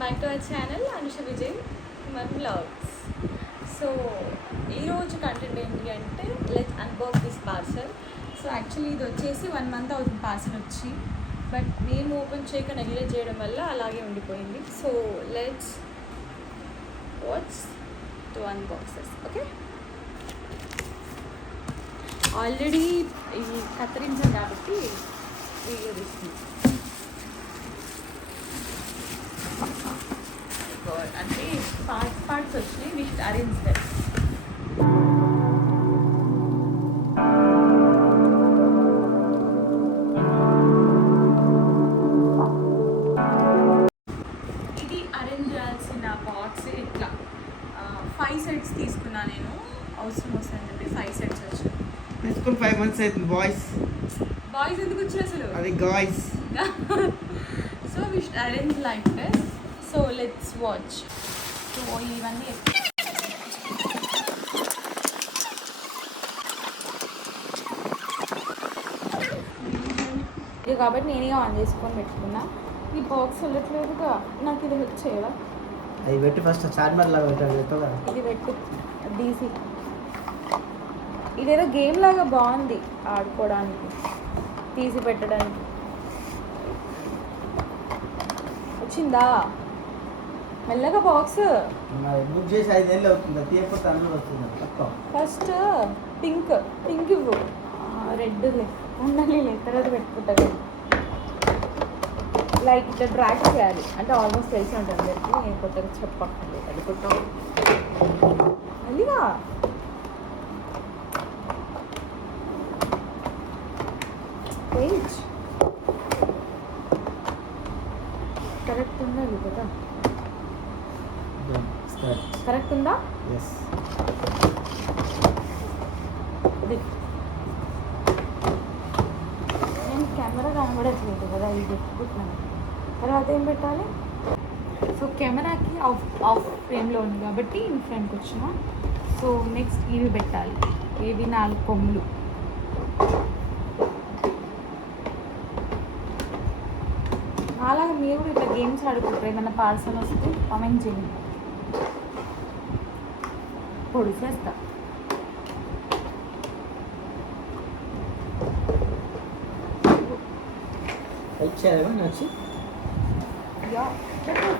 Welcome back to our channel Anusha Vijay Mann blogs. So ఈరోజు content ఏంటి అంటే let's unbox this parcel. So actually ఇది వచ్చేసి 1 month అవుతుంది పార్సల్ వచ్చి, బట్ మేము ఓపెన్ చేయక నెగ్లెక్ట్ చేయడం వల్ల అలాగే ఉండిపోయింది. So let's watch to unboxes. Okay, already ఇది కత్తిరించాం కాబట్టి వీడియో తీస్తుంది. అంటే పార్ట్స్ వచ్చినాయి, వీ షుడ్ అరేంజ్ దట్. ఇది అరేంజ్ చేయాల్సిన బాక్స్. ఇట్లా 5 sets తీసుకున్నా నేను, అవసరం వస్తుందని చెప్పి 5 sets వచ్చాయి. తీసుకుని 5 months అవుతుంది. బాయ్స్ ఎందుకు వచ్చారు అసలు? అది guys. So we should arrange like this. So let's watch. So ఇవన్నీ ఇది కాబట్టి నేనే ఆన్ చేసుకొని పెట్టుకున్నా. ఈ బాక్స్ వెళ్ళట్లేదుగా, నాకు ఇది వచ్చేదా? అది పెట్టి ఫస్ట్ చార్మర్ లాగా పెట్టాలి. ఇది పెట్టు డీసీ. ఇదేదో గేమ్ లాగా బాగుంది ఆడుకోవడానికి, తీసి పెట్టడానికి. వచ్చిందా మెల్లగా బాక్స్? బుక్ చేసి 5 ఏళ్ళు అవుతుంది, తీయకపోతే అందులో వస్తుంది. ఫస్ట్ పింక్ ఇవ్వు, రెడ్ ఉండాలి, తర్వాత పెట్టుకుంటుంది. లైక్ ఇట్లా డ్రాక్ చేయాలి అంటే ఆల్మోస్ట్ తెలిసి ఉంటుంది అందరికి, నేను కొత్తగా చెప్పకండి అనుకుంటాం. మళ్ళీగా పేజ్ కరెక్ట్ ఉందా కదా? కరెక్ట్ ఉందా? నేను కెమెరా కనబడట్లేదు కదా, ఇది పెట్టుకుంటున్నాను. తర్వాత ఏం పెట్టాలి? సో కెమెరాకి ఆఫ్ ఫ్రేమ్లో ఉంది కాబట్టి ఇన్ ఫ్రేమ్కి వచ్చిన. సో నెక్స్ట్ ఇవి పెట్టాలి, ఏవి 4 కొమ్ములు. అలాగే మీరు కూడా ఇట్లా గేమ్స్ ఆడుకుంటారు, ఏమైనా పార్సల్ వస్తే కామెంట్ చేయండి, పొడి చేస్తా. వచ్చి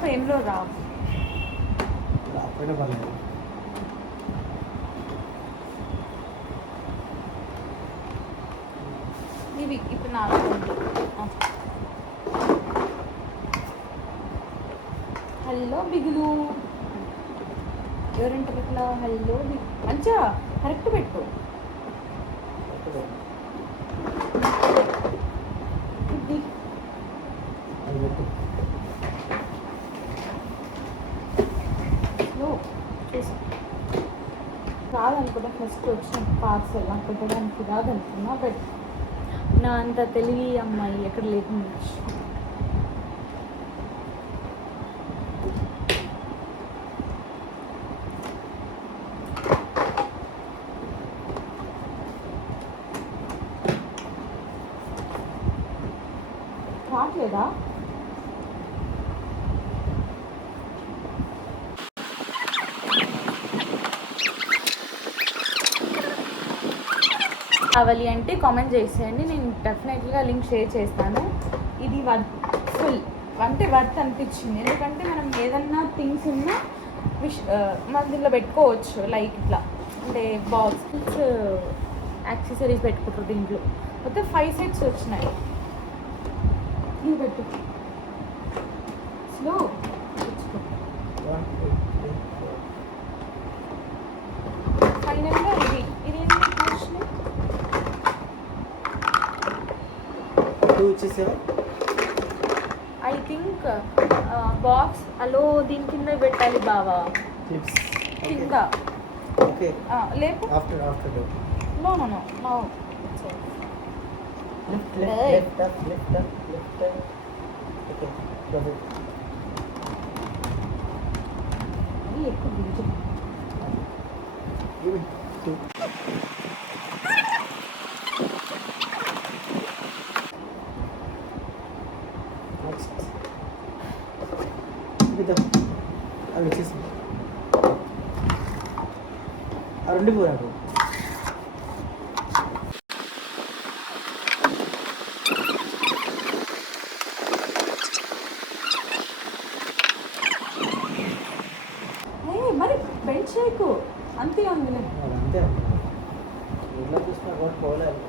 ఫ్రేమ్లో రావు. ఇవి ఇప్పుడు 4. హలో బిగులు, ఎవరంటే ఇట్లా హలో మంచిగా కరెక్ట్ పెట్టు. రాదనుకుంటా ఫస్ట్ వచ్చిన పార్సల్, నాకు పెట్టడానికి రాదనుకున్నా, బట్ నా అంత తెలివి అమ్మాయి ఎక్కడ లేకుండా. రావట్లేదా? కావాలి అంటే కామెంట్ చేసేయండి, నేను డెఫినెట్గా లింక్ షేర్ చేస్తాను. ఇది ఫుల్ అంటే వర్త్ అనిపించింది, ఎందుకంటే మనం ఏదన్నా థింగ్స్ ఉన్నా మన దీనిలో పెట్టుకోవచ్చు. లైక్ ఇట్లా అంటే బాక్స్ యాక్సెసరీస్ పెట్టుకుంటారు దీంట్లో. మొత్తం 5 sets వచ్చినాయి. ఇది పెట్టు స్లో. ఫైనల్గా ఇది ఐ థింక్ బాక్స్ అలో దీని కింద పెట్టాలి బావా, కింద. లేపు. నో ఎక్కువ దించు. with the ఆ రెండు పోయాడు. మరి బెంచ్ చేయకు అంతే ఉందిలే. అంతే ఎట్లా చూసినా కూడా పోలేదు.